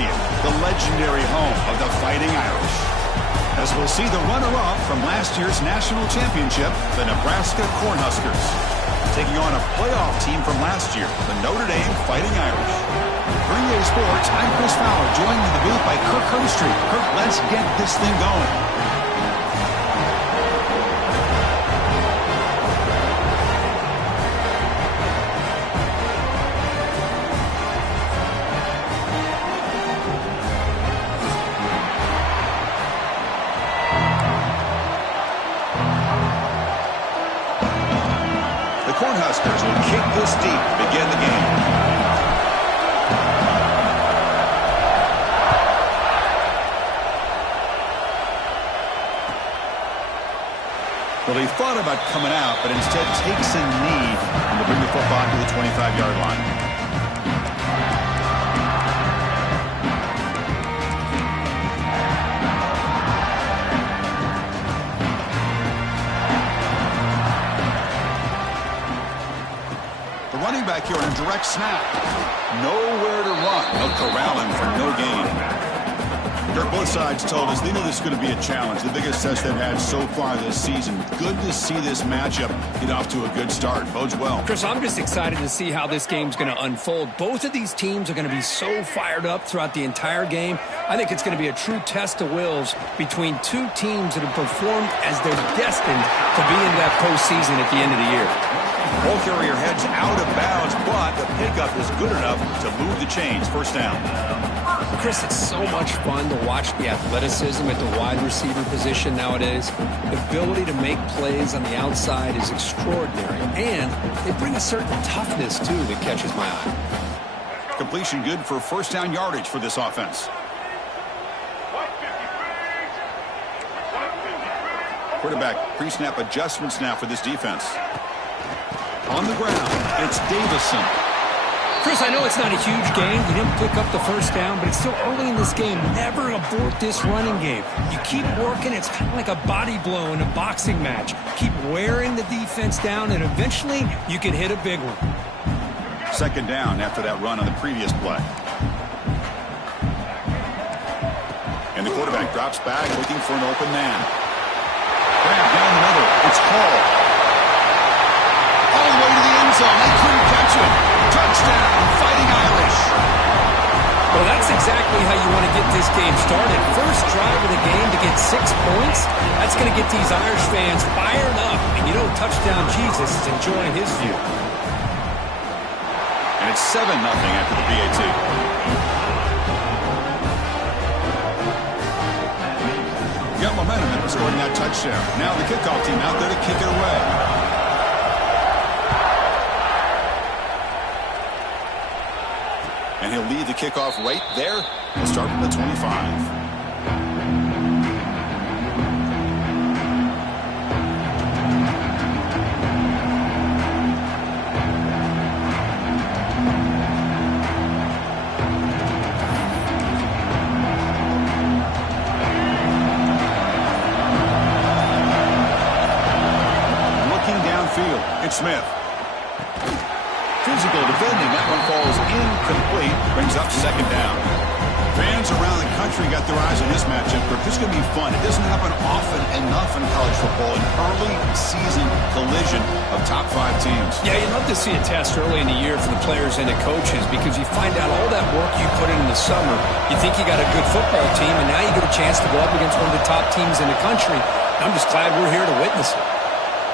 Stadium, the legendary home of the Fighting Irish. As we'll see the runner-up from last year's national championship, the Nebraska Cornhuskers, taking on a playoff team from last year, the Notre Dame Fighting Irish. For EA Sports, I'm Chris Fowler, joined in the booth by Kirk Hermstreet. Kirk, let's get this thing going. Cornhuskers will kick this deep to begin the game. Well, he thought about coming out, but instead takes a knee and will bring the football to the 25-yard line. Running back here on a direct snap. Nowhere to run. They'll corral him for no gain. Kirk, both sides told us they knew this was going to be a challenge. The biggest test they've had so far this season. Good to see this matchup get off to a good start. Bodes well. Chris, I'm just excited to see how this game's going to unfold. Both of these teams are going to be so fired up throughout the entire game. I think it's going to be a true test of wills between two teams that have performed as they're destined to be in that postseason at the end of the year. Ball carrier heads out of bounds, but the pickup is good enough to move the chains. First down. Chris, it's so much fun to watch the athleticism at the wide receiver position nowadays. The ability to make plays on the outside is extraordinary, and they bring a certain toughness, too, that catches my eye. Completion good for first down yardage for this offense. Quarterback pre-snap adjustments now for this defense. On the ground, it's Davison. Chris, I know it's not a huge game. You didn't pick up the first down, but it's still early in this game. Never abort this running game. You keep working. It's kind of like a body blow in a boxing match. Keep wearing the defense down, and eventually you can hit a big one. Second down after that run on the previous play. And the quarterback drops back, looking for an open man. Grab down the middle. It's Hall. All the way to the end zone. They couldn't catch him. Touchdown, Fighting Irish. Well, that's exactly how you want to get this game started. First drive of the game to get 6 points. That's going to get these Irish fans fired up. And you know, touchdown Jesus is enjoying his view. And it's 7-0 after the PAT. Got momentum in scoring that touchdown. Now the kickoff team out there to kick it away. And he'll lead the kickoff right there. He'll start from the 25. Looking downfield, it's Smith. Physical defending. That one falls incomplete. Brings up second down. Fans around the country got their eyes on this matchup. This is going to be fun. It doesn't happen often enough in college football. An early season collision of top 5 teams. Yeah, you'd love to see a test early in the year for the players and the coaches because you find out all that work you put in the summer. You think you got a good football team, and now you get a chance to go up against one of the top teams in the country. I'm just glad we're here to witness it.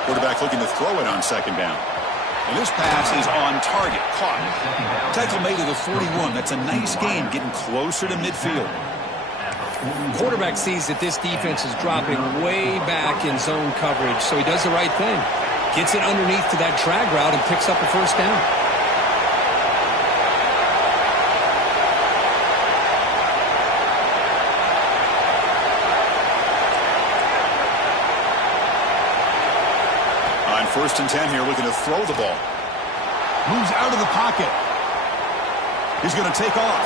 Quarterback looking to throw it on second down. And this pass is on target. Caught. Tackle made to the 41. That's a nice gain, getting closer to midfield. Quarterback sees that this defense is dropping way back in zone coverage, so he does the right thing. Gets it underneath to that drag route and picks up a first down. First and 10 here, looking to throw the ball. Moves out of the pocket. He's going to take off.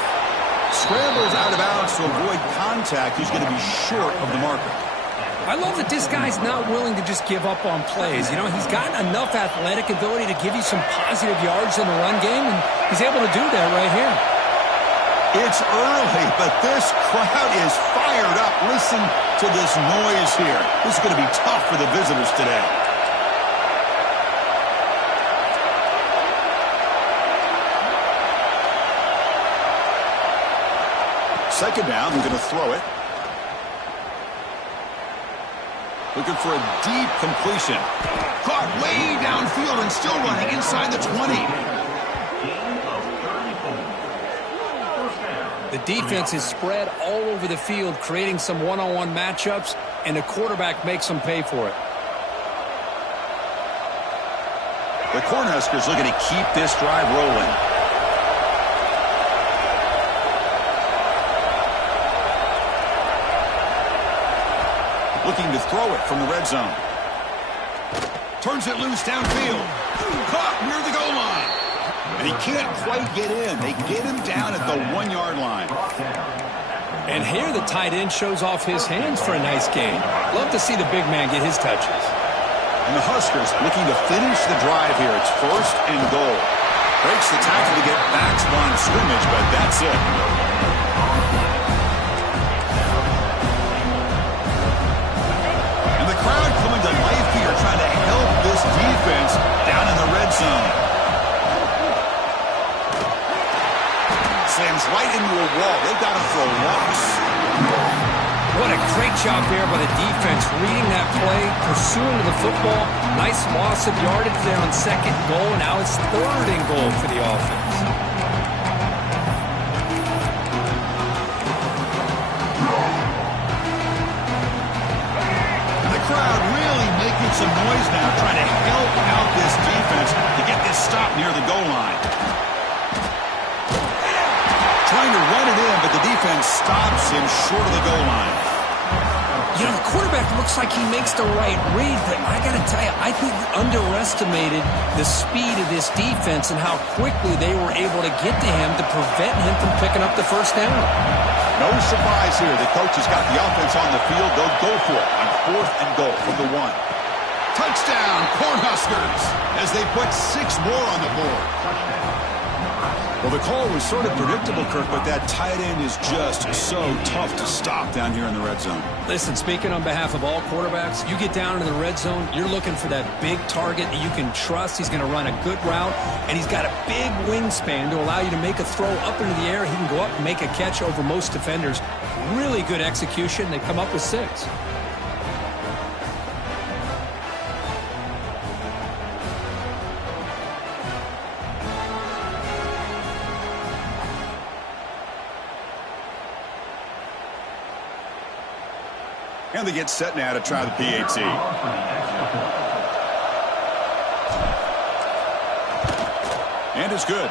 Scrambles out of bounds to avoid contact. He's going to be short of the marker. I love that this guy's not willing to just give up on plays. You know, he's got enough athletic ability to give you some positive yards in the run game, and he's able to do that right here. It's early, but this crowd is fired up. Listen to this noise here. This is going to be tough for the visitors today. Second down, they're going to throw it. Looking for a deep completion. Caught way downfield and still running inside the 20. The defense is spread all over the field, creating some one-on-one matchups, and the quarterback makes them pay for it. The Cornhuskers looking to keep this drive rolling. Looking to throw it from the red zone. Turns it loose downfield. Caught near the goal line. And he can't quite get in. They get him down at the 1-yard line. And here the tight end shows off his hands for a nice gain. Love to see the big man get his touches. And the Huskers looking to finish the drive here. It's 1st and goal. Breaks the tackle to get back to line of scrimmage, but that's it. And the crowd coming to life here, trying to help this defense down in the red zone. Slams right into a wall. They got him for a loss. What a great job there by the defense, reading that play, pursuing to the football. Nice loss of yardage there on 2nd goal. Now it's 3rd and goal for the offense. And the crowd really making some noise now, trying to help out this defense to get this stop near the goal line. Trying to run it in, but the defense stops him short of the goal line. You know, the quarterback looks like he makes the right read, but I got to tell you, I think he underestimated the speed of this defense and how quickly they were able to get to him to prevent him from picking up the 1st down. No surprise here. The coach has got the offense on the field. They'll go for it on 4th and goal from the 1. Touchdown, Cornhuskers, as they put 6 more on the board. Well, the call was sort of predictable, Kirk, but that tight end is just so tough to stop down here in the red zone. Listen, speaking on behalf of all quarterbacks, you get down into the red zone, you're looking for that big target that you can trust. He's going to run a good route, and he's got a big wingspan to allow you to make a throw up into the air. He can go up and make a catch over most defenders. Really good execution. They come up with 6. And they get set now to try the PAT. And it's good.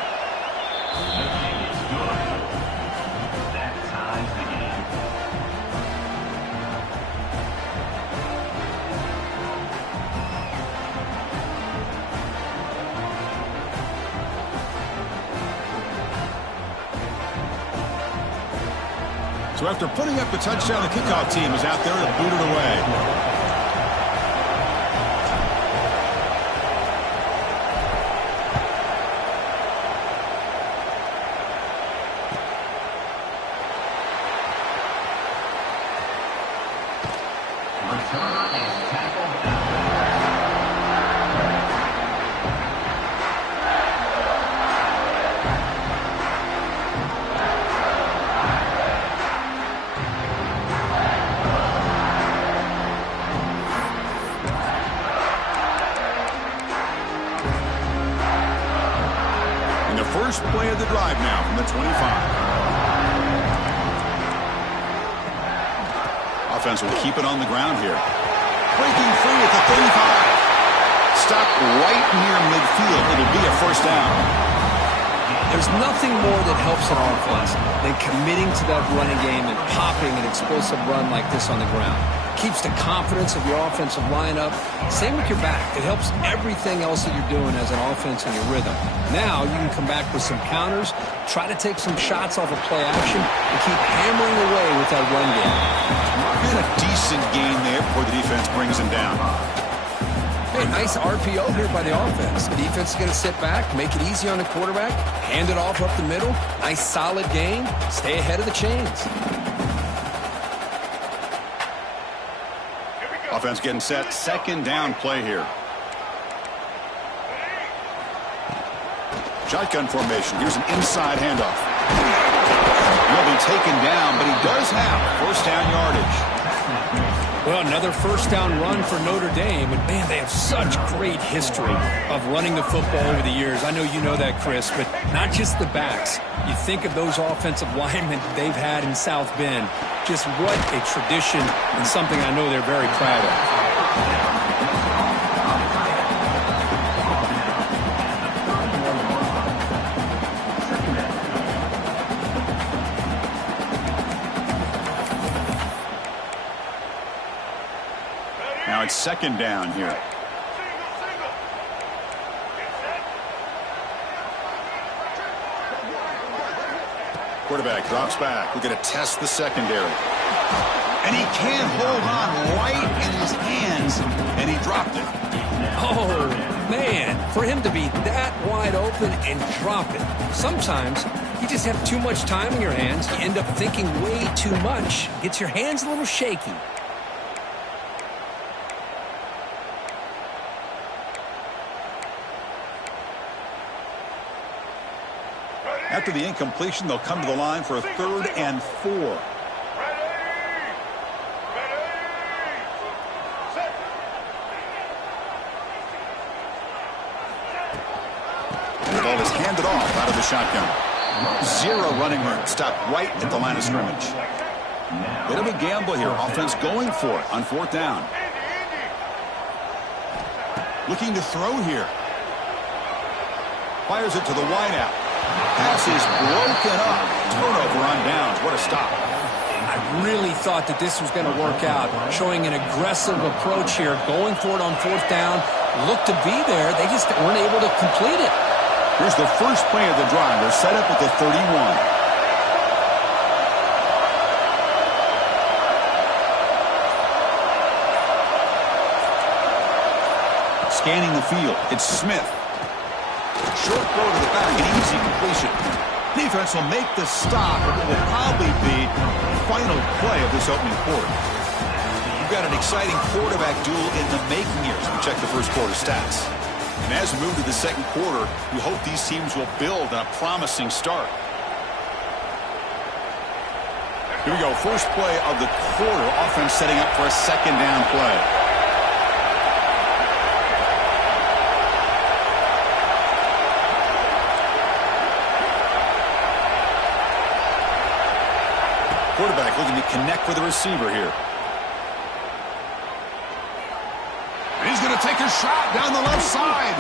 So after putting up the touchdown, the kickoff team is out there to boot it away. First play of the drive now from the 25. Offense will keep it on the ground here. Breaking free at the 35. Stopped right near midfield. It'll be a 1st down. There's nothing more that helps an offense than committing to that running game and popping an explosive run like this on the ground. Keeps the confidence of your offensive lineup. Same with your back. It helps everything else that you're doing as an offense and your rhythm. Now you can come back with some counters, try to take some shots off of play action, and keep hammering away with that run game. And a decent gain there before the defense brings him down. Hey, nice RPO here by the offense. Defense is going to sit back, make it easy on the quarterback, hand it off up the middle. Nice, solid game. Stay ahead of the chains. Offense getting set. Second down play here. Shotgun formation. Here's an inside handoff. He'll be taken down, but he does have first down yardage. Well, another first down run for Notre Dame. And, man, they have such great history of running the football over the years. I know you know that, Chris, but not just the backs. You think of those offensive linemen they've had in South Bend. Just what a tradition and something I know they're very proud of. Now it's second down here. Quarterback drops back. We're going to test the secondary. And he can't hold on right in his hands, and he dropped it. Oh, man, for him to be that wide open and drop it. Sometimes you just have too much time in your hands. You end up thinking way too much. Gets your hands a little shaky. After the incompletion, they'll come to the line for a 3rd and 4. And the ball is handed off out of the shotgun. 0 running room. Stopped right at the line of scrimmage. Bit of a gamble here. Offense going for it on 4th down. Looking to throw here. Fires it to the wideout. Pass is broken up. Turnover on downs. What a stop. I really thought that this was going to work out. Showing an aggressive approach here. Going for it on 4th down. Looked to be there. They just weren't able to complete it. Here's the first play of the drive. They're set up at the 31. Scanning the field. It's Smith. Short throw to the back, an easy completion. Defense will make the stop, but it will probably be the final play of this opening quarter. You've got an exciting quarterback duel in the making here. So we check the first quarter stats. And as we move to the second quarter, we hope these teams will build on a promising start. Here we go. First play of the quarter. Offense setting up for a second down play. Quarterback looking to connect with the receiver here. And he's going to take a shot down the left side.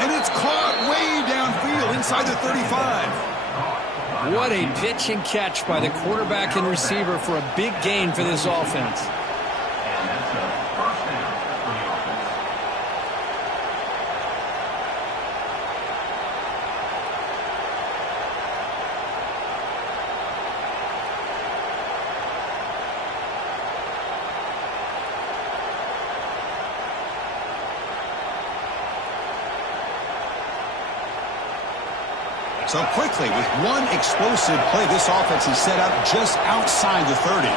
And it's caught way downfield inside the 35. What a pitch and catch by the quarterback and receiver for a big gain for this offense. So quickly, with one explosive play, this offense is set up just outside the 30.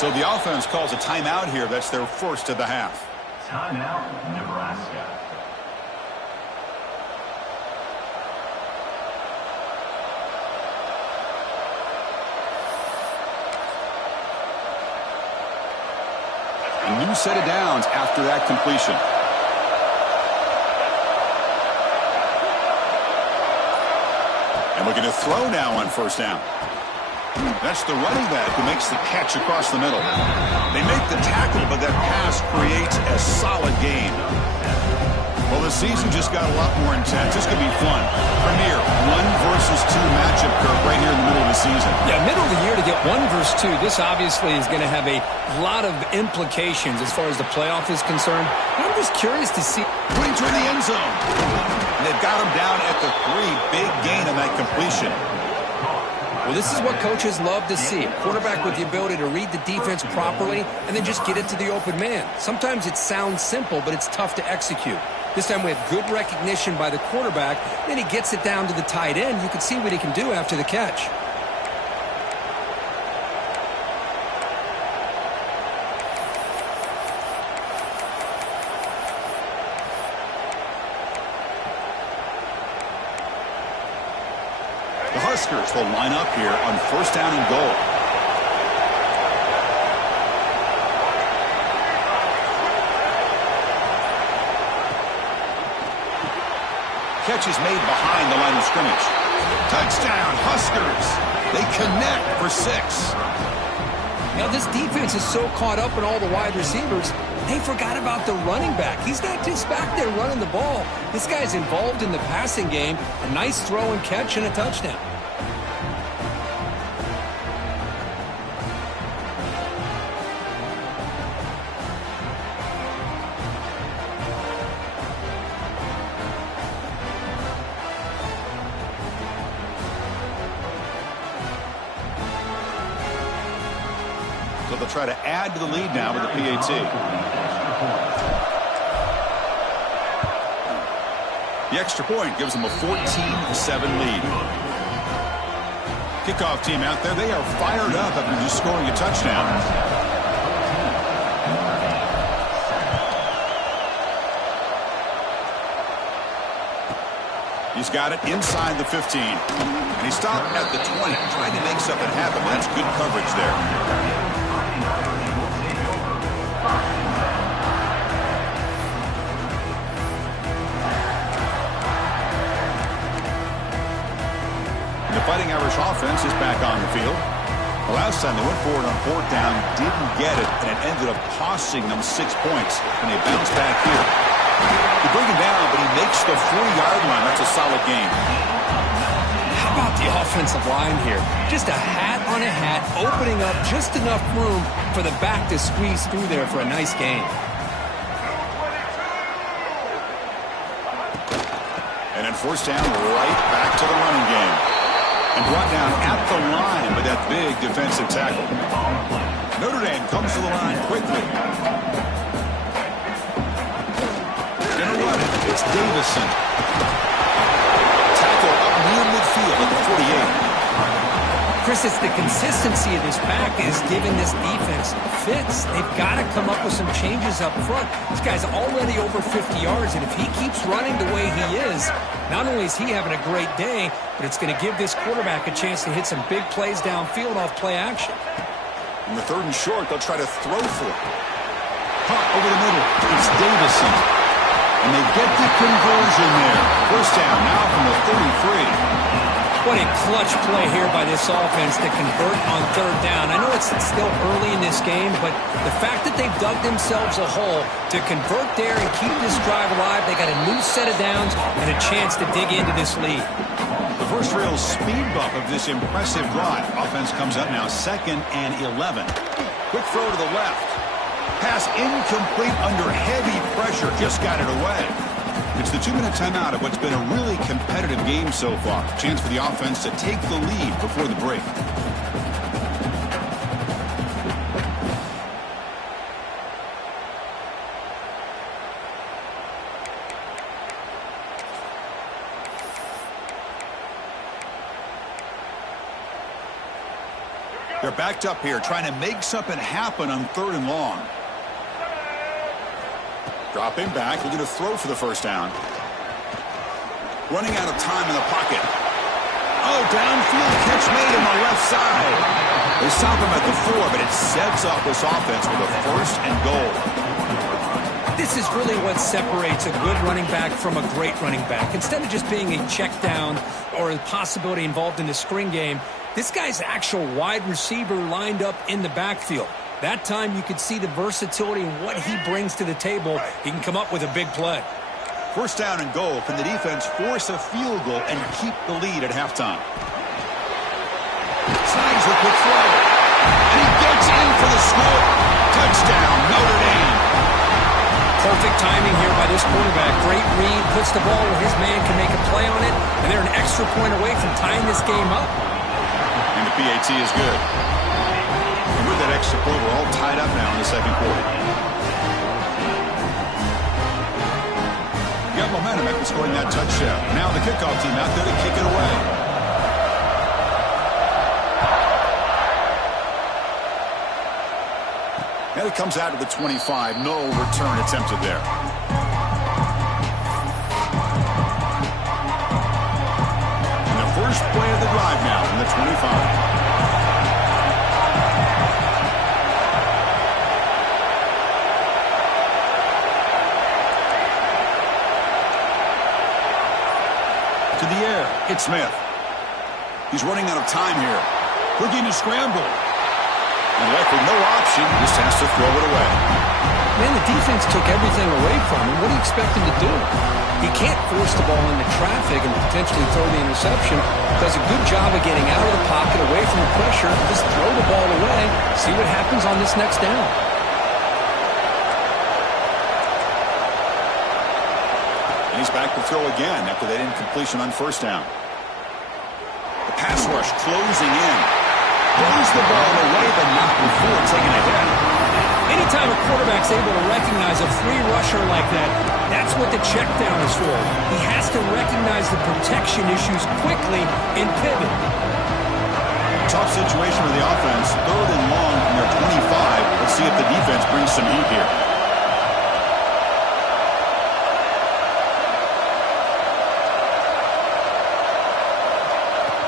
So the offense calls a timeout here. That's their first of the half. Timeout, Nebraska. A new set of downs after that completion. And looking to throw now on first down. That's the running back who makes the catch across the middle. They make the tackle, but that pass creates a solid gain. Well, the season just got a lot more intense. This could be fun. Premier 1 versus 2 matchup, Kirk, right here in the middle of the season. Yeah, middle of the year to get 1 versus 2. This obviously is going to have a lot of implications as far as the playoff is concerned. I'm just curious to see. Points in the end zone. And they've got him down at the 3. Big gain on that completion. Well, this is what coaches love to see. A quarterback with the ability to read the defense properly and then just get it to the open man. Sometimes it sounds simple, but it's tough to execute. This time we have good recognition by the quarterback. Then he gets it down to the tight end. You can see what he can do after the catch. The Huskers will line up here on first down and goal. Catch is made behind the line of scrimmage. Touchdown, Huskers. They connect for 6. Now, this defense is so caught up in all the wide receivers, they forgot about the running back. He's not just back there running the ball. This guy's involved in the passing game. A nice throw and catch and a touchdown. So they'll try to add to the lead now with the PAT. The extra point gives them a 14-7 lead. Kickoff team out there, they are fired up after just scoring a touchdown. He's got it inside the 15. And he stopped at the 20, trying to make something happen. That's good coverage there. The Fighting Irish offense is back on the field. The last time they went for it on fourth down, didn't get it, and it ended up costing them 6 points. And they bounce back here. They bring him down, but he makes the 40-yard line. That's a solid game. How about the offensive line here? Just a hat on a hat, opening up just enough room for the back to squeeze through there for a nice gain. And then first down, right back to the running game. And brought down at the line with that big defensive tackle. Notre Dame comes to the line quickly. Gonna run it. It's Davison. Tackle up near midfield at the 48. Chris, it's the consistency of this pack is giving this defense fits. They've got to come up with some changes up front. This guy's already over 50 yards, and if he keeps running the way he is, not only is he having a great day, but it's going to give this quarterback a chance to hit some big plays downfield off play action. In the 3rd and short, they'll try to throw for it. Caught over the middle. It's Davison. And they get the conversion there. First down now from the 33. What a clutch play here by this offense to convert on 3rd down. I know it's still early in this game, but the fact that they've dug themselves a hole to convert there and keep this drive alive, they got a new set of downs and a chance to dig into this lead. The first real speed bump of this impressive drive. Offense comes up now 2nd and 11. Quick throw to the left. Pass incomplete under heavy pressure. Just got it away. It's the 2-minute timeout of what's been a really competitive game so far. Chance for the offense to take the lead before the break. They're backed up here, trying to make something happen on 3rd and long. Dropping back, looking to throw for the first down. Running out of time in the pocket. Oh, downfield catch made on the left side. They stop him at the 4, but it sets up this offense with a 1st and goal. This is really what separates a good running back from a great running back. Instead of just being a check down or a possibility involved in the screen game, this guy's actual wide receiver lined up in the backfield. That time you could see the versatility and what he brings to the table. He can come up with a big play. First down and goal. Can the defense force a field goal and keep the lead at halftime? Snags the quick throw. And he gets in for the score. Touchdown, Notre Dame. Perfect timing here by this quarterback. Great read, puts the ball where his man can make a play on it, and they're an extra point away from tying this game up. And PAT is good. And with that extra point, we're all tied up now in the second quarter. You got momentum after scoring that touchdown. Now the kickoff team out there to kick it away. And it comes out to the 25. No return attempted there. And the first play of the drive now from the 25. To the air, it's Smith. He's running out of time here. Looking to scramble. And left with no option, just has to throw it away. Man, the defense took everything away from him. What do you expect him to do? He can't force the ball into traffic and potentially throw the interception. Does a good job of getting out of the pocket, away from the pressure. Just throw the ball away. See what happens on this next down. And he's back to throw again after that incompletion on first down. The pass rush closing in. Throws the ball away, but not before taking a hit. Anytime a quarterback's able to recognize a free rusher like that, that's what the check down is for. He has to recognize the protection issues quickly and pivot. Tough situation for the offense. 3rd and long from their 25. Let's see if the defense brings some heat here.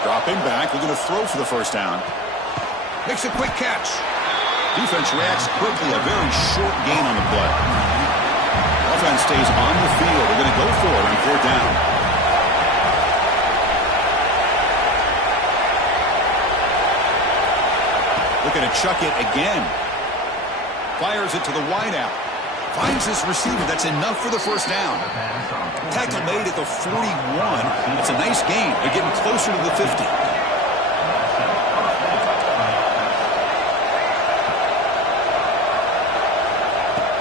Dropping back, looking to throw for the first down. Makes a quick catch. Defense reacts quickly. A very short gain on the play. Offense stays on the field. They're going to go for it on 4th down. Looking to chuck it again. Fires it to the wideout. Finds this receiver. That's enough for the first down. Tackle made at the 41. It's a nice gain. They're getting closer to the 50.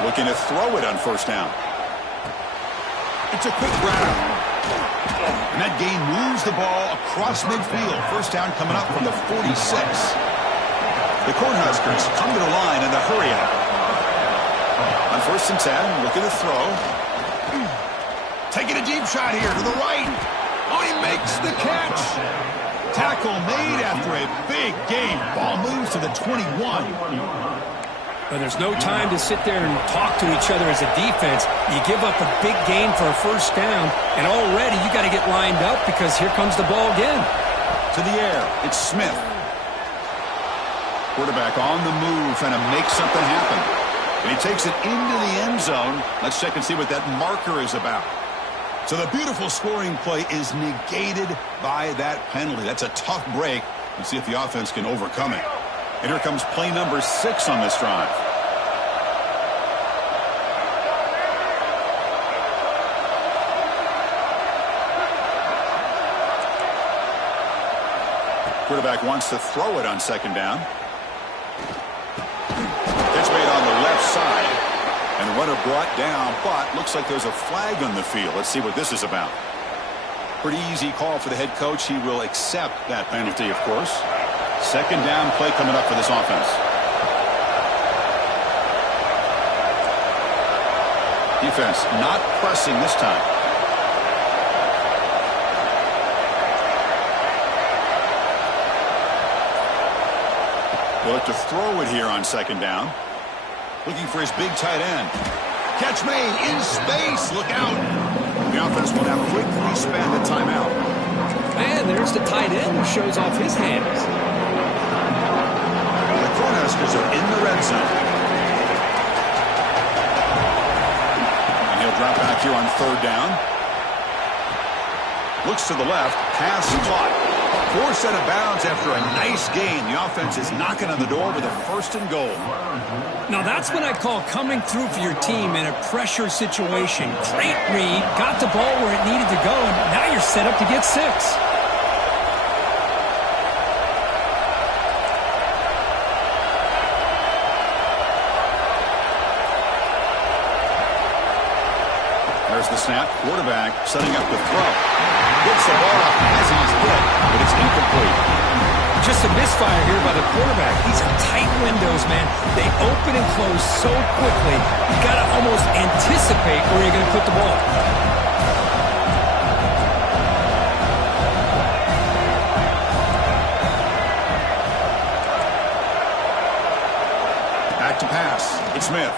Looking to throw it on first down. It's a quick grab. And that gain moves the ball across midfield. First down coming up from the 46. The Cornhuskers come to the line in a hurry up. On 1st and 10, looking to throw. Taking a deep shot here to the right. Oh, he makes the catch. Tackle made after a big gain. Ball moves to the 21. But there's no time to sit there and talk to each other as a defense. You give up a big gain for a first down, and already you got to get lined up because here comes the ball again. To the air, it's Smith. Quarterback on the move, trying to make something happen. And he takes it into the end zone. Let's check and see what that marker is about. So the beautiful scoring play is negated by that penalty. That's a tough break. Let's see if the offense can overcome it. And here comes play number 6 on this drive. Quarterback wants to throw it on 2nd down. It's made on the left side. And the runner brought down, but looks like there's a flag on the field. Let's see what this is about. Pretty easy call for the head coach. He will accept that penalty, of course. 2nd down play coming up for this offense. Defense not pressing this time. They'll look to throw it here on 2nd down. Looking for his big tight end. Catch made in space. Look out. The offense will now quickly spend the timeout. And there's the tight end who shows off his hands. The Cornhuskers are in the red zone. And he'll drop back here on 3rd down. Looks to the left. Pass caught. Forced out of bounds after a nice gain. The offense is knocking on the door with a 1st and goal. Now that's what I call coming through for your team in a pressure situation. Great read, got the ball where it needed to go, and now you're set up to get 6. There's the snap. Quarterback setting up the throw. Gets the ball up as he's hit, but it's incomplete. Just a misfire here by the quarterback. These are tight windows, man. They open and close so quickly, you got to almost anticipate where you're going to put the ball. Back to pass. It's Smith.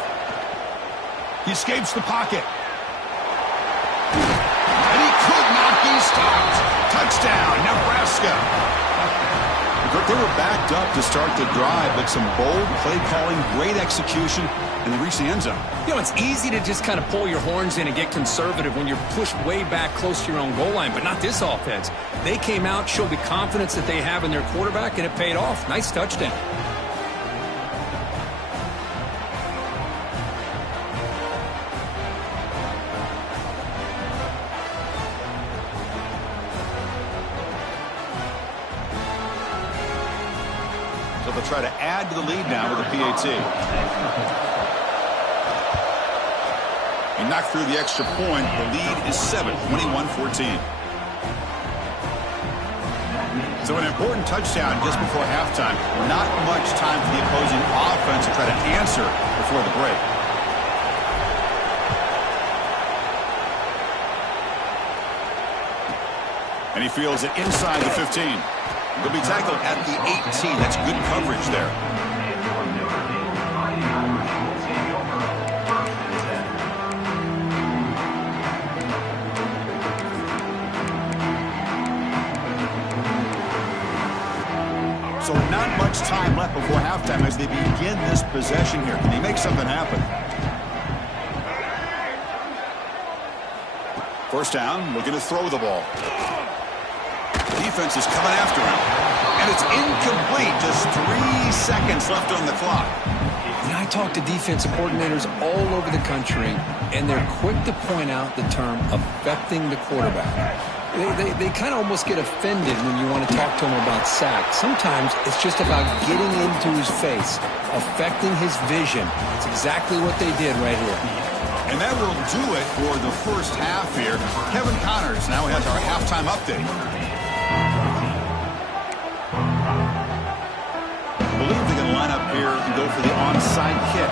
He escapes the pocket. And he could not be stopped. Touchdown, Nebraska. They were backed up to start the drive, but some bold play calling, great execution, and they reached the end zone. You know, it's easy to just kind of pull your horns in and get conservative when you're pushed way back close to your own goal line, but not this offense. They came out, showed the confidence that they have in their quarterback, and it paid off. Nice touchdown. So they'll try to add to the lead now with a PAT. He knocked through the extra point. The lead is 7, 21-14. So an important touchdown just before halftime. Not much time for the opposing offense to try to answer before the break. And he fields it inside the 15. He'll be tackled at the 18. That's good coverage there. So not much time left before halftime as they begin this possession here. Can he make something happen? First down, looking to throw the ball. Defense is coming after him. And it's incomplete. Just 3 seconds left on the clock. And I talk to defensive coordinators all over the country, and they're quick to point out the term affecting the quarterback. They kind of almost get offended when you want to talk to them about sack. Sometimes it's just about getting into his face, affecting his vision. It's exactly what they did right here. And that will do it for the first half here. Kevin Connors now has our halftime update. I believe they're going to line up here and go for the onside kick.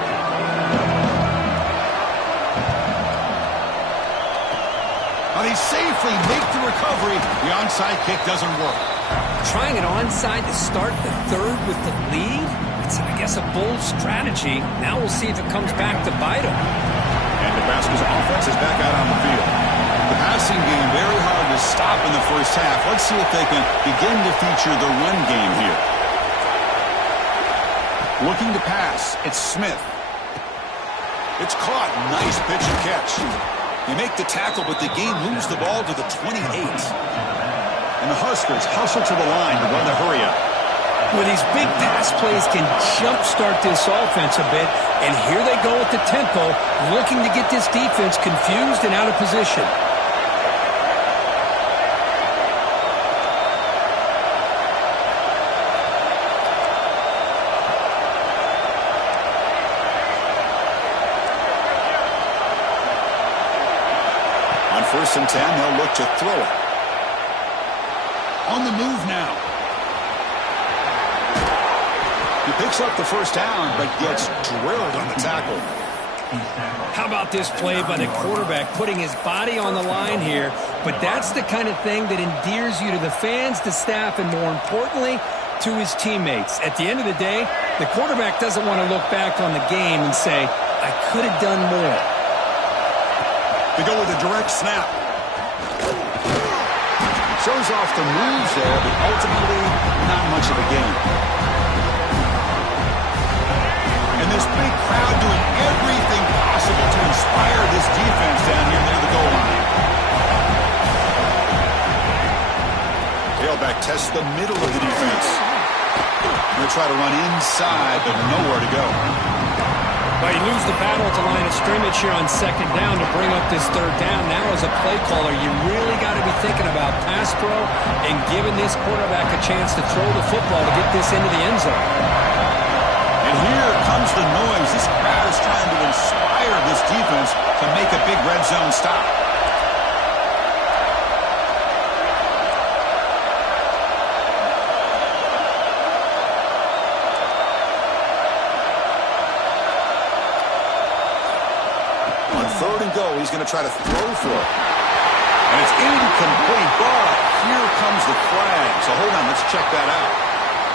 Now they safely make the recovery. The onside kick doesn't work. Trying it onside to start the third with the lead? It's, I guess, a bold strategy. Now we'll see if it comes back to bite them. And Nebraska's offense is back out on the field. The passing game very hard to stop in the first half. Let's see if they can begin to feature the run game here. Looking to pass. It's Smith. It's caught. Nice pitch and catch. They make the tackle, but the game moves the ball to the 28. And the Huskers hustle to the line to run the hurry up. Well, these big pass plays can jumpstart this offense a bit, and here they go at the tempo, looking to get this defense confused and out of position. On 1st and 10, they'll look to throw it. On the move now. He picks up the first down, but gets drilled on the tackle. How about this play by the quarterback, putting his body on the line here? But that's the kind of thing that endears you to the fans, the staff, and more importantly, to his teammates. At the end of the day, the quarterback doesn't want to look back on the game and say, I could have done more. They go with a direct snap. Shows off the moves there, but ultimately not much of a gain. And this big crowd doing everything possible to inspire this defense down here near the goal line. Tailback tests the middle of the defense. They'll try to run inside, but nowhere to go. Well, you lose the battle at the line of scrimmage here on 2nd down to bring up this 3rd down. Now as a play caller, you really got to be thinking about pass pro and giving this quarterback a chance to throw the football to get this into the end zone. And here comes the noise. This crowd is trying to inspire this defense to make a big red zone stop. go. He's going to try to throw for it. And it's incomplete, but here comes the flag. So hold on, let's check that out.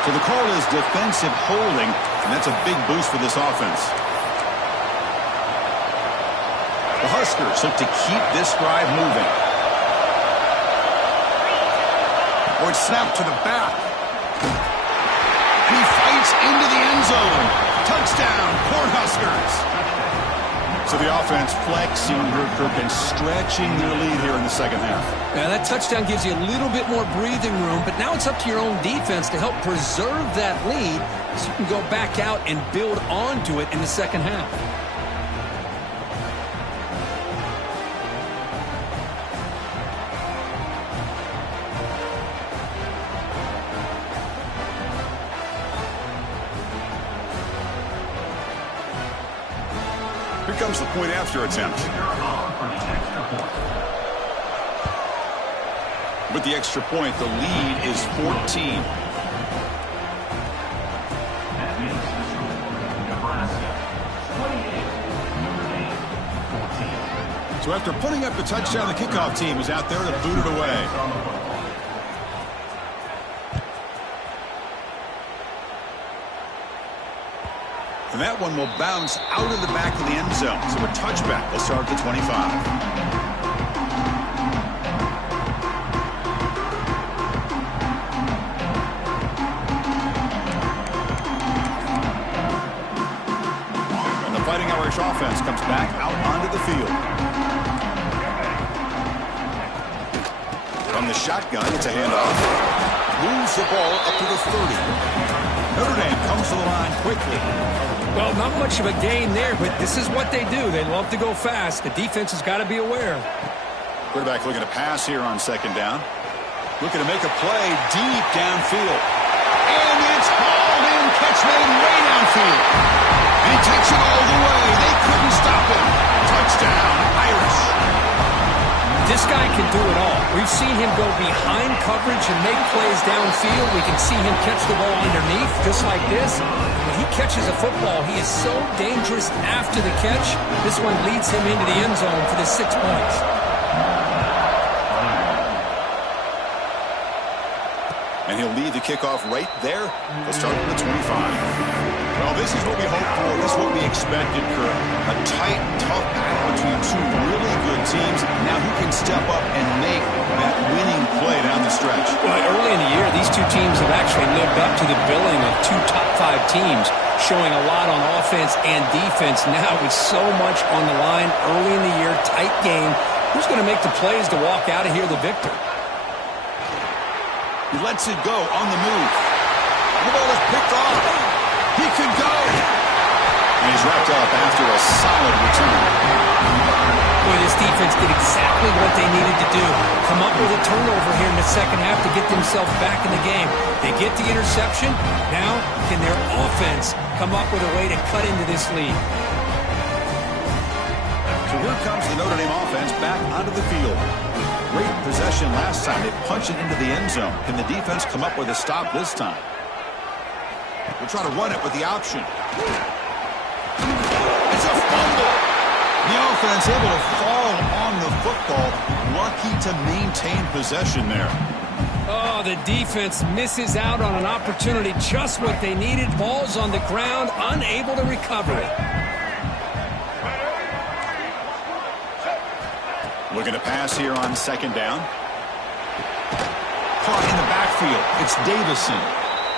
So the call is defensive holding, and that's a big boost for this offense. The Huskers look to keep this drive moving. Or it's snapped to the back. And he fights into the end zone. Touchdown, Cornhuskers. So the offense flexing and stretching their lead here in the second half. Now that touchdown gives you a little bit more breathing room, but now it's up to your own defense to help preserve that lead so you can go back out and build onto it in the second half. Here comes the point after attempt. With the extra point, the lead is 14. So after putting up the touchdown, the kickoff team is out there to boot it away. And that one will bounce out of the back of the end zone. So a touchback will start at the 25. And the Fighting Irish offense comes back out onto the field. From the shotgun, it's a handoff. Moves the ball up to the 30. Notre Dame comes to the line quickly. Well, not much of a gain there, but this is what they do. They love to go fast. The defense has got to be aware. Quarterback looking to pass here on second down. Looking to make a play deep downfield. And it's hauled in, catch made way downfield. And he takes it all the way. They couldn't stop him. Touchdown, Irish. This guy can do it all. We've seen him go behind coverage and make plays downfield. We can see him catch the ball underneath, just like this. When he catches a football, he is so dangerous after the catch. This one leads him into the end zone for the 6 points. And he'll lead the kickoff right there. They'll start with the 25. Well, this is what we hoped for. This is what we expected, Kurt. A tight, tough battle between two really good teams. Now who can step up and make that winning play down the stretch? Well, early in the year, these two teams have actually lived up to the billing of two top-5 teams, showing a lot on offense and defense. Now with so much on the line early in the year, tight game, who's going to make the plays to walk out of here the victor? He lets it go on the move. The ball is picked off. He could go. And he's wrapped up after a solid return. Boy, this defense did exactly what they needed to do. Come up with a turnover here in the second half to get themselves back in the game. They get the interception. Now, can their offense come up with a way to cut into this lead? So here comes the Notre Dame offense back onto the field. Great possession last time. They punch it into the end zone. Can the defense come up with a stop this time? We'll try to run it with the option. It's a fumble. The offense able to fall on the football. Lucky to maintain possession there. Oh, the defense misses out on an opportunity. Just what they needed. Ball's on the ground, unable to recover it. Looking to pass here on second down. Caught in the backfield. It's Davison.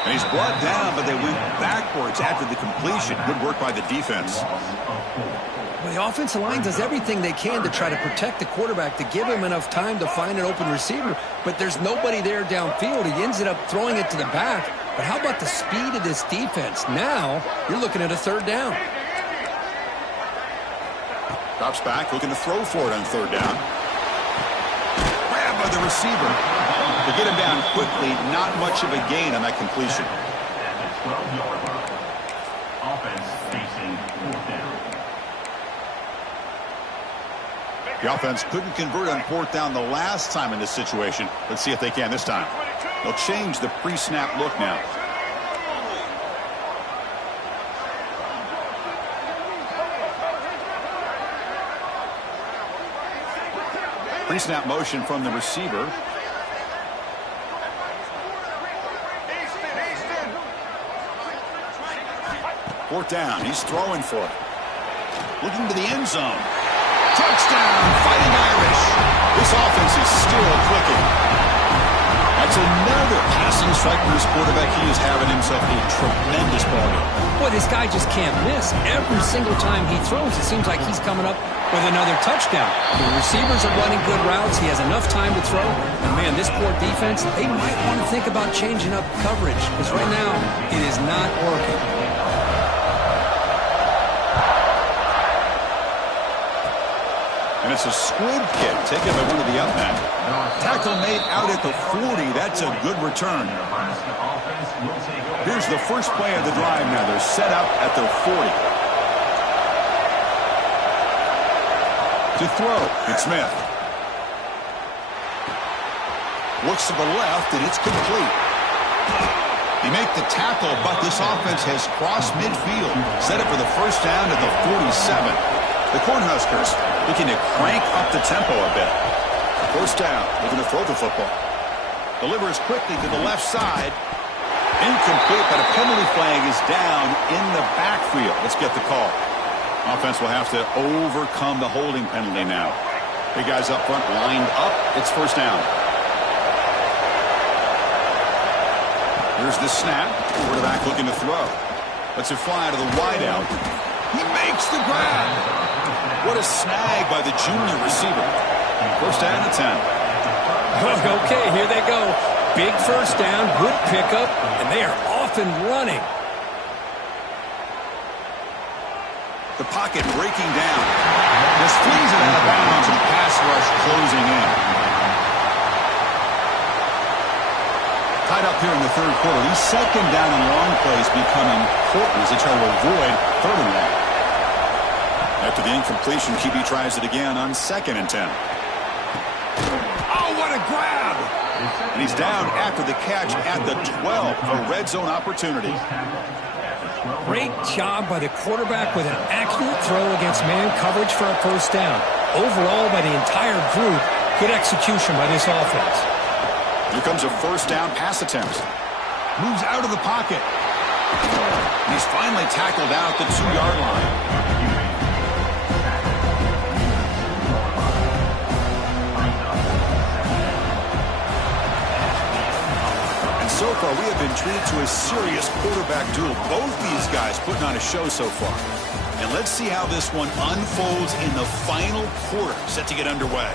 And he's brought down, but they went backwards after the completion. Good work by the defense. Well, the offensive line does everything they can to try to protect the quarterback, to give him enough time to find an open receiver. But there's nobody there downfield. He ends up throwing it to the back. But how about the speed of this defense? Now you're looking at a third down. Drops back, looking to throw for it on third down. Grabbed by the receiver. To get him down quickly, not much of a gain on that completion. Offense facing fourth down. The offense couldn't convert on fourth down the last time in this situation. Let's see if they can this time. They'll change the pre-snap look now. Pre-snap motion from the receiver. Fourth down. He's throwing for it. Looking to the end zone. Touchdown, Fighting Irish. This offense is still clicking. That's another passing strike for his quarterback. He is having himself a tremendous ball game. Boy, this guy just can't miss. Every single time he throws, it seems like he's coming up with another touchdown. The receivers are running good routes. He has enough time to throw. And, man, this poor defense, they might want to think about changing up coverage because right now it is not working. And it's a squib kick taken by one of the up men. Tackle made out at the 40. That's a good return. Here's the first play of the drive now. They're set up at their 40. To throw, it's Smith. Looks to the left, and it's complete. They make the tackle, but this offense has crossed midfield. Set it for the first down at the 47. The Cornhuskers looking to crank up the tempo a bit. First down, looking to throw the football. Delivers quickly to the left side. Incomplete, but a penalty flag is down in the backfield. Let's get the call. Offense will have to overcome the holding penalty now. Big guys up front lined up. It's first down. Here's the snap. Quarterback looking to throw. Lets it fly to the wideout. He makes the grab. What a snag by the junior receiver. First down at 10. Okay, here they go. Big first down, good pickup, and they are off and running. The pocket breaking down. Just flings it out of bounds and pass rush closing in. Tied up here in the third quarter. These second down and long plays become important as they try to avoid third and long. After the incompletion, QB tries it again on second and 10. Oh, what a grab! And he's down after the catch at the 12. A red zone opportunity. Great job by the quarterback with an accurate throw against man coverage for a first down. Overall, by the entire group, good execution by this offense. Here comes a first down pass attempt. Moves out of the pocket. And he's finally tackled out the 2-yard line. So far, we have been treated to a serious quarterback duel. Both these guys putting on a show so far. And let's see how this one unfolds in the final quarter, set to get underway.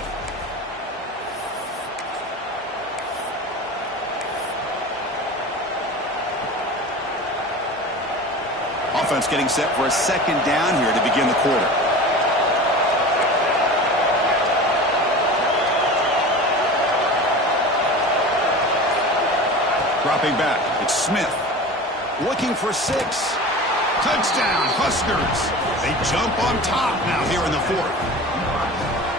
Offense getting set for a second down here to begin the quarter. Dropping back, it's Smith. Looking for 6. Touchdown, Huskers. They jump on top now here in the fourth.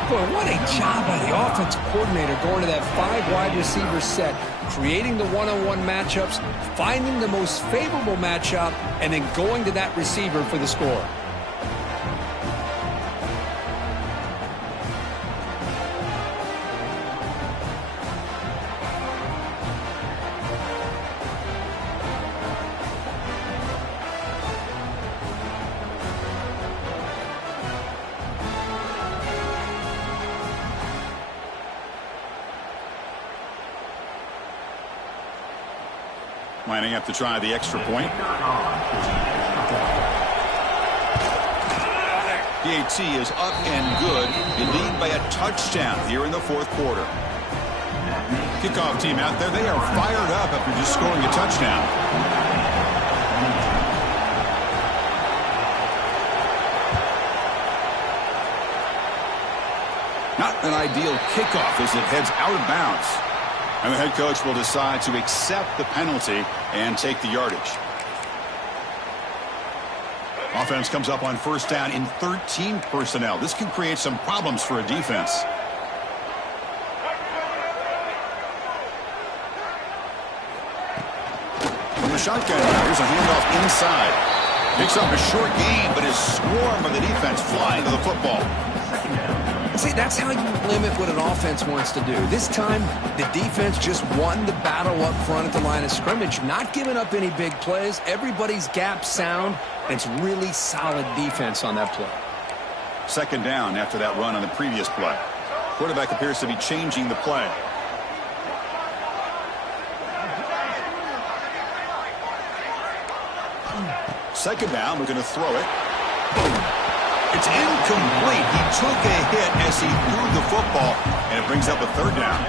Boy, what a job by the offensive coordinator going to that 5 wide receiver set, creating the one-on-one matchups, finding the most favorable matchup, and then going to that receiver for the score. Lining up to try the extra point. PAT is up and good. You lead by a touchdown here in the fourth quarter. Kickoff team out there, they are fired up after just scoring a touchdown. Not an ideal kickoff as it heads out of bounds. And the head coach will decide to accept the penalty and take the yardage. Offense comes up on first down in 13 personnel. This can create some problems for a defense. From the shotgun, here's a handoff inside. Picks up a short gain, but is swarmed by the defense flying to the football. See, that's how you limit what an offense wants to do. This time, the defense just won the battle up front at the line of scrimmage, not giving up any big plays. Everybody's gap sound, and it's really solid defense on that play. Second down after that run on the previous play. Quarterback appears to be changing the play. Second down, we're going to throw it. It's incomplete. He took a hit as he threw the football, and it brings up a third down.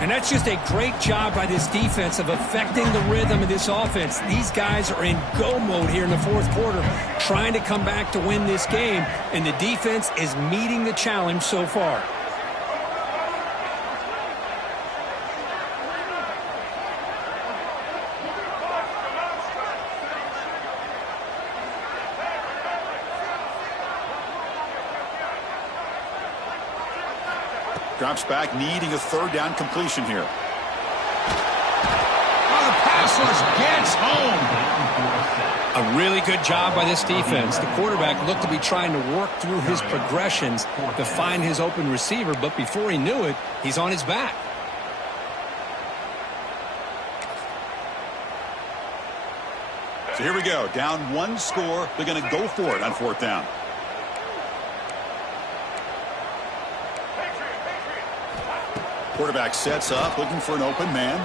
And that's just a great job by this defense of affecting the rhythm of this offense. These guys are in go mode here in the fourth quarter, trying to come back to win this game, and the defense is meeting the challenge so far. Drops back, needing a third down completion here. Oh, the pass rush gets home. A really good job by this defense. The quarterback looked to be trying to work through his progressions to find his open receiver, but before he knew it, he's on his back. So here we go. Down one score. They're going to go for it on fourth down. Quarterback sets up, looking for an open man.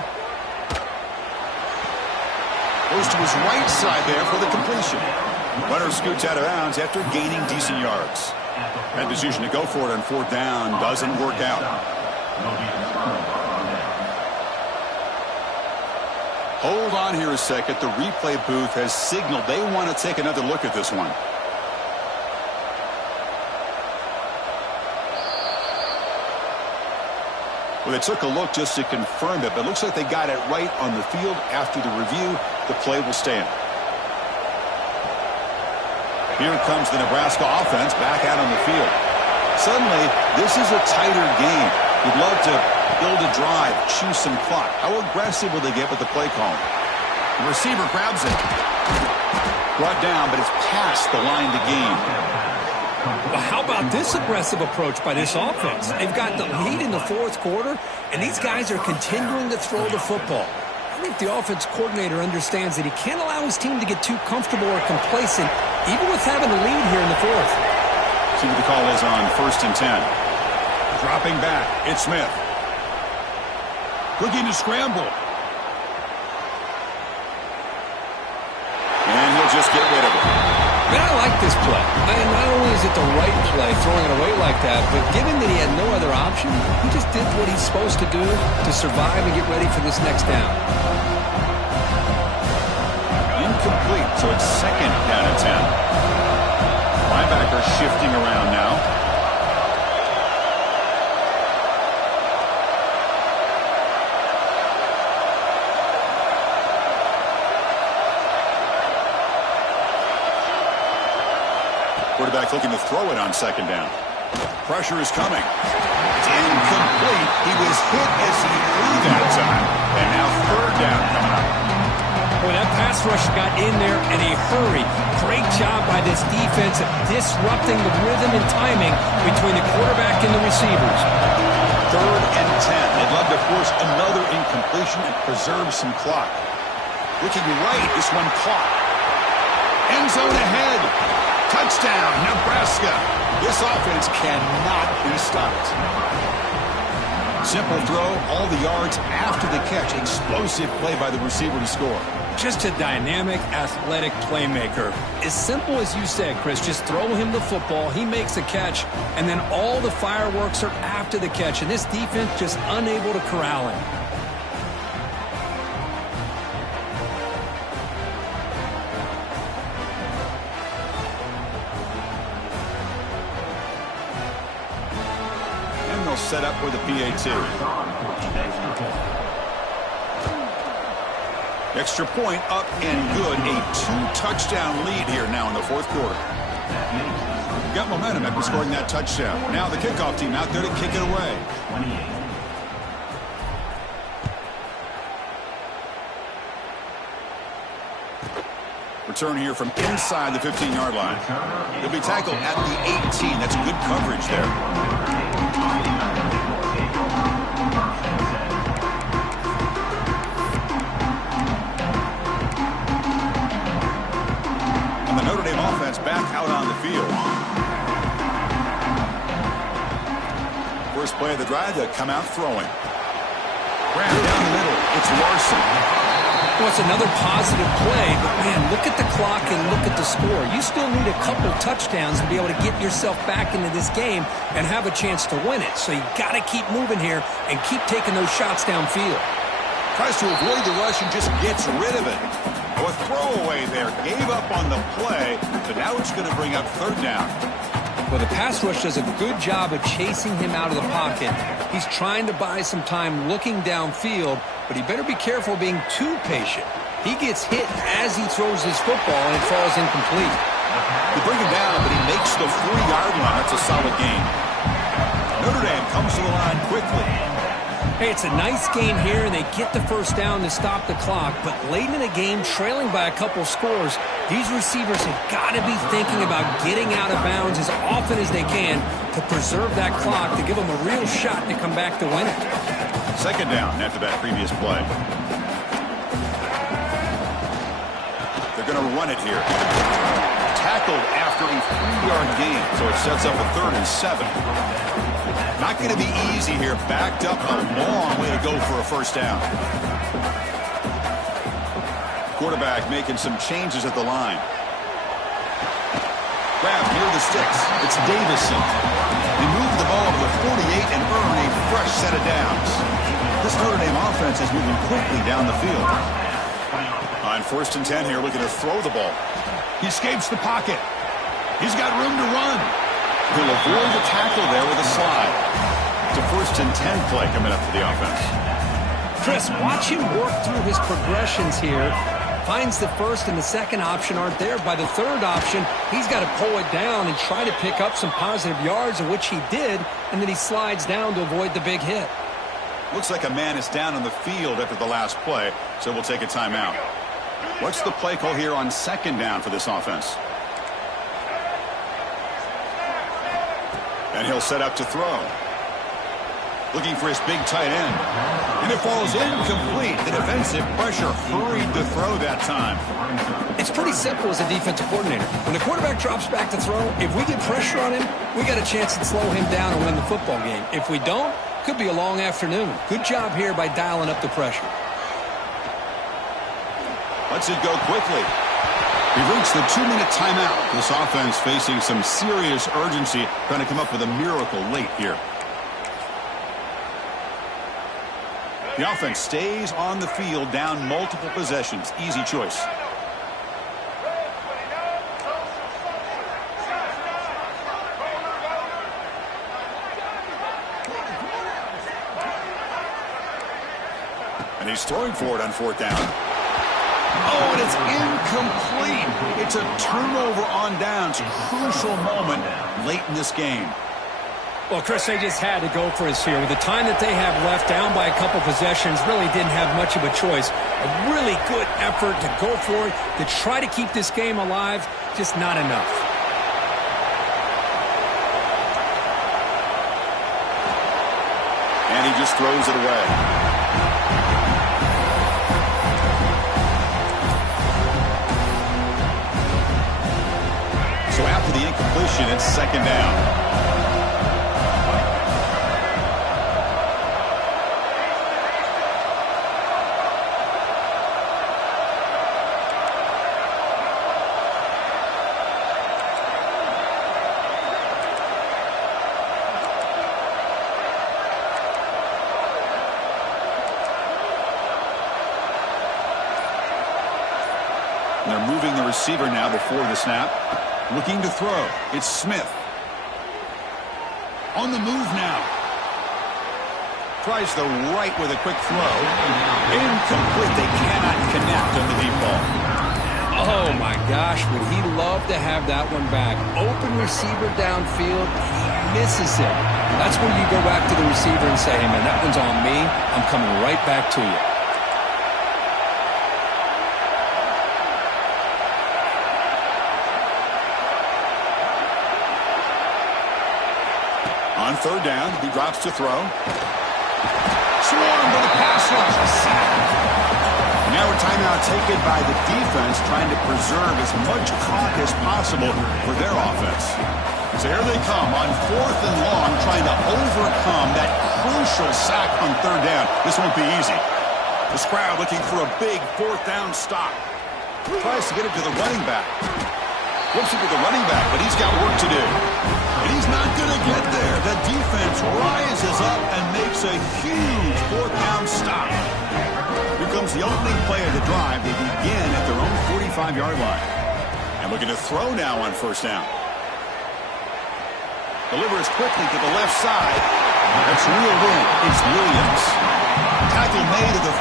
Goes to his right side there for the completion. Runner scoots out of bounds after gaining decent yards. That decision to go for it on fourth down doesn't work out. Hold on here a second. The replay booth has signaled they want to take another look at this one. Well, they took a look just to confirm it, but it looks like they got it right on the field. After the review, the play will stand. Here comes the Nebraska offense back out on the field. Suddenly, this is a tighter game. You'd love to build a drive, choose some clock. How aggressive will they get with the play call? The receiver grabs it. Brought down, but it's past the line to gain. Well, how about this aggressive approach by this offense? They've got the lead in the fourth quarter, and these guys are continuing to throw the football. I think the offense coordinator understands that he can't allow his team to get too comfortable or complacent, even with having the lead here in the fourth. See what the call is on 1st and 10. Dropping back, it's Smith. Looking to scramble. And he'll just get rid of it. Man, I like this play. Not only is it the right play, throwing it away like that, but given that he had no other option, he just did what he's supposed to do to survive and get ready for this next down. Incomplete, so it's second down and 10. Linebacker shifting around now. Quarterback looking to throw it on second down. Pressure is coming. It's incomplete. He was hit as he threw that time. And now third down coming up. Boy, that pass rush got in there in a hurry. Great job by this defense of disrupting the rhythm and timing between the quarterback and the receivers. Third and 10. They'd love to force another incompletion and preserve some clock. Looking right, this one caught. End zone ahead. Touchdown, Nebraska. This offense cannot be stopped. Simple throw, all the yards after the catch. Explosive play by the receiver to score. Just a dynamic, athletic playmaker. As simple as you said, Chris, just throw him the football, he makes a catch, and then all the fireworks are after the catch, and this defense just unable to corral him. Set up with a PAT. Extra point up and good. A 2-touchdown lead here now in the fourth quarter. Got momentum after scoring that touchdown. Now the kickoff team out there to kick it away. Return here from inside the 15-yard line. He'll be tackled at the 18. That's good coverage there. field. First play of the drive, they'll come out throwing. Grab down the middle. It's Larson. Well, it's another positive play, but man, look at the clock and look at the score. You still need a couple touchdowns to be able to get yourself back into this game and have a chance to win it. So you got to keep moving here and keep taking those shots downfield. Tries to avoid the rush and just gets rid of it. Oh, a throwaway there. Gave up on the play, but now it's going to bring up third down. Well, the pass rush does a good job of chasing him out of the pocket. He's trying to buy some time looking downfield, but he better be careful being too patient. He gets hit as he throws his football, and it falls incomplete. They bring him down, but he makes the 3-yard line. That's a solid gain. Notre Dame comes to the line quickly. Hey, it's a nice game here, and they get the first down to stop the clock. But late in the game, trailing by a couple scores, these receivers have got to be thinking about getting out of bounds as often as they can to preserve that clock, to give them a real shot to come back to win it. Second down after that previous play. They're going to run it here. Tackled after a 3-yard gain, so it sets up a 3rd and 7. Not going to be easy here. Backed up a long way to go for a first down. Quarterback making some changes at the line. Grab near the sticks. It's Davison. They move the ball to the 48 and earn a fresh set of downs. This Notre Dame offense is moving quickly down the field. On 1st and 10 here, looking to throw the ball. He escapes the pocket. He's got room to run. He'll avoid the tackle there with a slide. It's a 1st and 10 play coming up for the offense. Chris, watch him work through his progressions here. Finds the first and the second option aren't there. By the third option, he's got to pull it down and try to pick up some positive yards, of which he did, and then he slides down to avoid the big hit. Looks like a man is down on the field after the last play, so we'll take a timeout. What's the play call here on 2nd down for this offense? And he'll set up to throw. Looking for his big tight end. And it falls incomplete. The defensive pressure hurried to throw that time. It's pretty simple as a defensive coordinator. When the quarterback drops back to throw, if we get pressure on him, we got a chance to slow him down and win the football game. If we don't, could be a long afternoon. Good job here by dialing up the pressure. Lets it go quickly. We've reached the 2-minute timeout. This offense facing some serious urgency, trying to come up with a miracle late here. The offense stays on the field, down multiple possessions. Easy choice. And he's throwing for it on 4th down. Oh, and it's incomplete. It's a turnover on downs. Crucial moment late in this game. Well, Chris, they just had to go for us here. With the time that they have left, down by a couple possessions, really didn't have much of a choice. A really good effort to go for it, to try to keep this game alive, just not enough. And he just throws it away. So after the incompletion, it's 2nd down. They're moving the receiver now before the snap. Looking to throw. It's Smith. On the move now. Tries the right with a quick throw. Incomplete. They cannot connect on the deep ball. Oh, my gosh. Would he love to have that one back. Open receiver downfield. He misses it. That's when you go back to the receiver and say, hey, man, that one's on me. I'm coming right back to you. On 3rd down, he drops to throw. Swarmed by the pass rush. A sack. Now Now a timeout taken by the defense, trying to preserve as much clock as possible for their offense. So here they come on 4th and long, trying to overcome that crucial sack on 3rd down. This won't be easy. This crowd looking for a big 4th down stop. Tries to get it to the running back. Flips it to the running back, but he's got work to do. And he's not going to get there. The defense rises up and makes a huge 4th down stop. Here comes the opening play of the drive. They begin at their own 45-yard line. And looking to throw now on 1st down. Delivers quickly to the left side. That's reeled in. It's Williams. Tackle made at the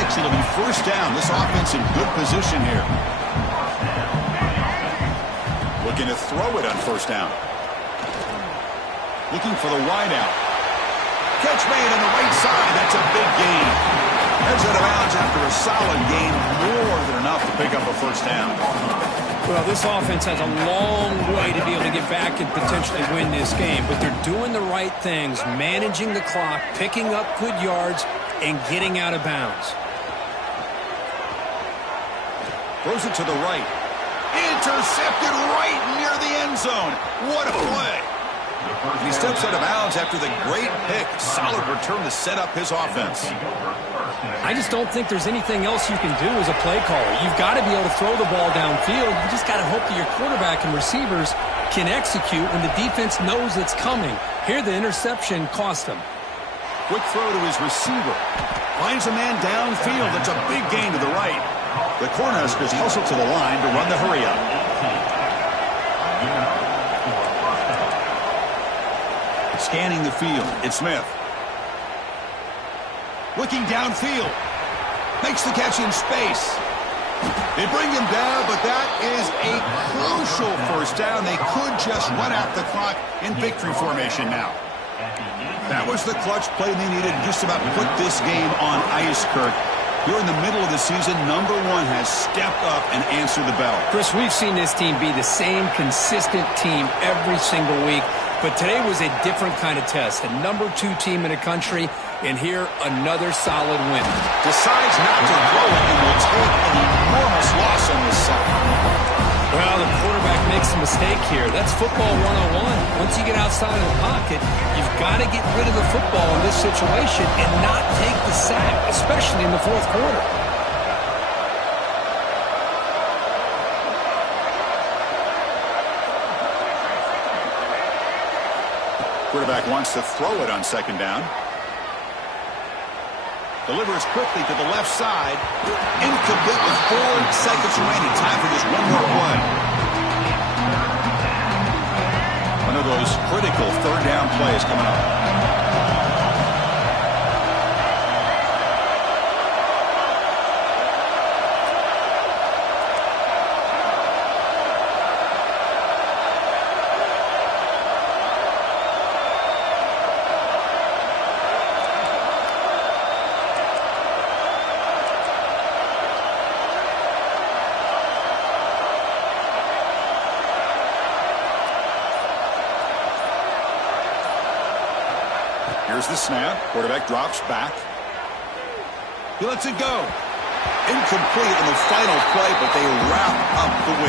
36. It'll be 1st down. This offense in good position here. Looking to throw it on 1st down. Looking for the wideout. Catch made on the right side. That's a big gain. Heads out of bounds after a solid gain. More than enough to pick up a 1st down. Well, this offense has a long way to be able to get back and potentially win this game. But they're doing the right things, managing the clock, picking up good yards, and getting out of bounds. Throws it to the right. Intercepted right near the end zone. What a play. And he steps out of bounds after the great pick. Solid return to set up his offense. I just don't think there's anything else you can do as a play caller. You've got to be able to throw the ball downfield. You just got to hope that your quarterback and receivers can execute when the defense knows it's coming. Here, the interception cost him. Quick throw to his receiver. Finds a man downfield. That's a big gain to the right. The Cornhuskers hustle to the line to run the hurry-up. Scanning the field, it's Smith. Looking downfield. Makes the catch in space. They bring him down, but that is a crucial 1st down. They could just run out the clock in victory formation now. That was the clutch play they needed to just about put this game on ice, Kirk. You're in the middle of the season. Number 1 has stepped up and answered the bell. Chris, we've seen this team be the same consistent team every single week, but today was a different kind of test. The number 2 team in the country, and here another solid win. Decides not to throw it and will take an enormous loss on this side. Well, the quarterback makes a mistake here. That's football 101. Once you get outside of the pocket, you've got to get rid of the football in this situation and not take the sack, especially in the 4th quarter. Quarterback wants to throw it on 2nd down. Delivers quickly to the left side. Incomplete with 4 seconds remaining. Time for just one more play. One of those critical 3rd down plays coming up. Here's the snap. Quarterback drops back. He lets it go. Incomplete on the final play, but they wrap up the win.